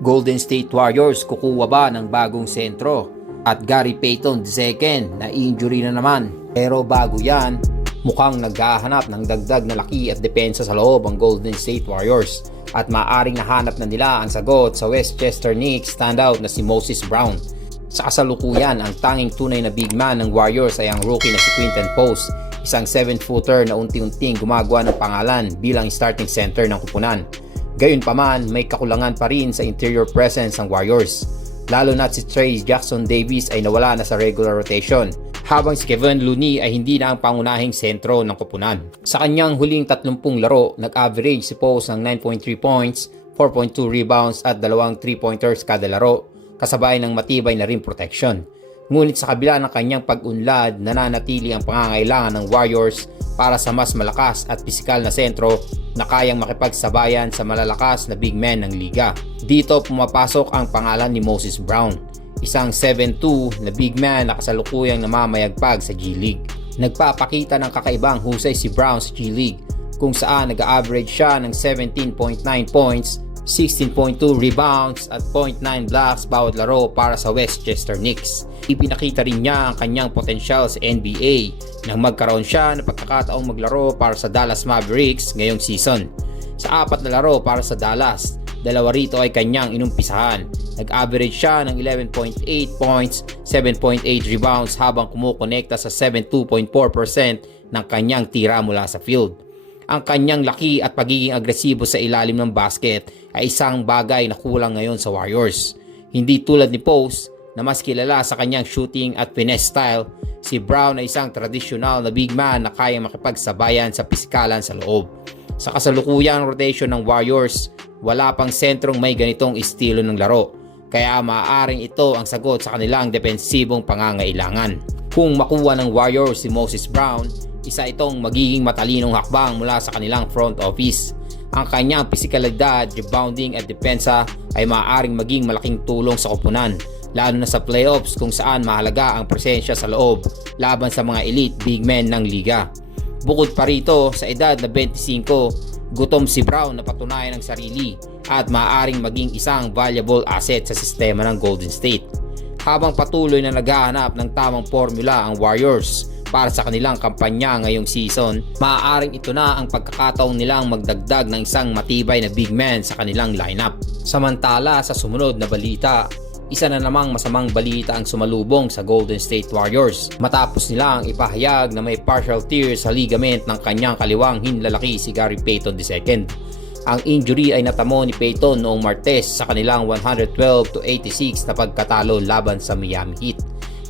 Golden State Warriors kukuha ba ng bagong sentro? At Gary Payton II na injury na naman. Pero bago yan, mukhang naghahanap ng dagdag na laki at depensa sa loob ang Golden State Warriors. At maaring nahanap na nila ang sagot sa Westchester Knicks standout na si Moses Brown. Sa kasalukuyan, ang tanging tunay na big man ng Warriors ay ang rookie na si Quinton Post, isang 7-footer na unti-unting gumagawa ng pangalan bilang starting center ng kupunan. Gayunpaman, may kakulangan pa rin sa interior presence ng Warriors, lalo na si Trey Jackson-Davis ay nawala na sa regular rotation, habang si Kevon Looney ay hindi na ang pangunahing sentro ng kupunan. Sa kanyang huling 30 laro, nag-average si Post ng 9.3 points, 4.2 rebounds at 2 3-pointers kada laro, kasabay ng matibay na rim protection. Ngunit sa kabila ng kanyang pag-unlad, nananatili ang pangangailangan ng Warriors para sa mas malakas at pisikal na sentro na kayang makipagsabayan sa malalakas na big men ng liga. Dito pumapasok ang pangalan ni Moses Brown, isang 7'2 na big man na kasalukuyang namamayagpag sa G-League. Nagpapakita ng kakaibang husay si Brown sa G-League, kung saan nag-average siya ng 17.9 points, 16.2 rebounds at 0.9 blocks bawat laro para sa Westchester Knicks. Ipinakita rin niya ang kanyang potensyal sa NBA nang magkaroon siya ng pagkakataong maglaro para sa Dallas Mavericks ngayong season. Sa 4 na laro para sa Dallas, 2 rito ay kanyang inumpisahan. Nag-average siya ng 11.8 points, 7.8 rebounds habang kumukonekta sa 72.4% ng kanyang tira mula sa field. Ang kanyang laki at pagiging agresibo sa ilalim ng basket ay isang bagay na kulang ngayon sa Warriors. Hindi tulad ni Post na mas kilala sa kanyang shooting at finesse style, si Brown ay isang tradisyonal na big man na kayang makipagsabayan sa pisikalan sa loob. Sa kasalukuyang rotation ng Warriors, wala pang sentrong may ganitong estilo ng laro, kaya maaaring ito ang sagot sa kanilang depensibong pangangailangan. Kung makuha ng Warriors si Moses Brown, isa itong magiging matalinong hakbang mula sa kanilang front office. Ang kanyang pisikalidad, rebounding at depensa ay maaaring maging malaking tulong sa kupunan, lalo na sa playoffs kung saan mahalaga ang presensya sa loob laban sa mga elite big men ng liga. Bukod pa rito, sa edad na 25, gutom si Brown na patunayan ang sarili at maaaring maging isang valuable asset sa sistema ng Golden State. Habang patuloy na naghahanap ng tamang formula ang Warriors para sa kanilang kampanya ngayong season, maaaring ito na ang pagkakataong nilang magdagdag ng isang matibay na big man sa kanilang lineup. Samantala, sa sumunod na balita, isa na namang masamang balita ang sumalubong sa Golden State Warriors matapos nilang ipahayag na may partial tear sa ligament ng kanyang kaliwang hinlalaki si Gary Payton II. Ang injury ay natamo ni Payton noong Martes sa kanilang 112-86 na pagkatalo laban sa Miami Heat.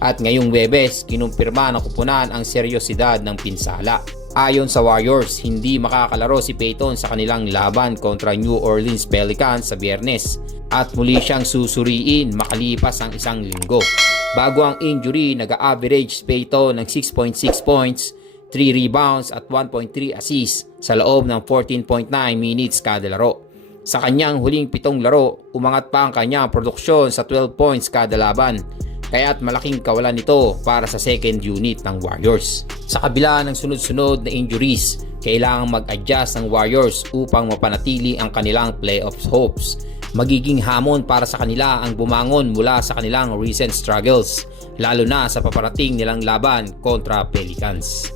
At ngayong Webes, kinumpirma ng kupunan ang seryosidad ng pinsala. Ayon sa Warriors, hindi makakalaro si Payton sa kanilang laban kontra New Orleans Pelicans sa Biyernes at muli siyang susuriin makalipas ang isang linggo. Bago ang injury, nag-average Payton ng 6.6 points, 3 rebounds at 1.3 assists sa loob ng 14.9 minutes kada laro. Sa kanyang huling 7 laro, umangat pa ang kanyang produksyon sa 12 points kada laban, kaya't malaking kawalan nito para sa second unit ng Warriors. Sa kabila ng sunod-sunod na injuries, kailangang mag-adjust ng Warriors upang mapanatili ang kanilang playoffs hopes. Magiging hamon para sa kanila ang bumangon mula sa kanilang recent struggles, lalo na sa paparating nilang laban kontra Pelicans.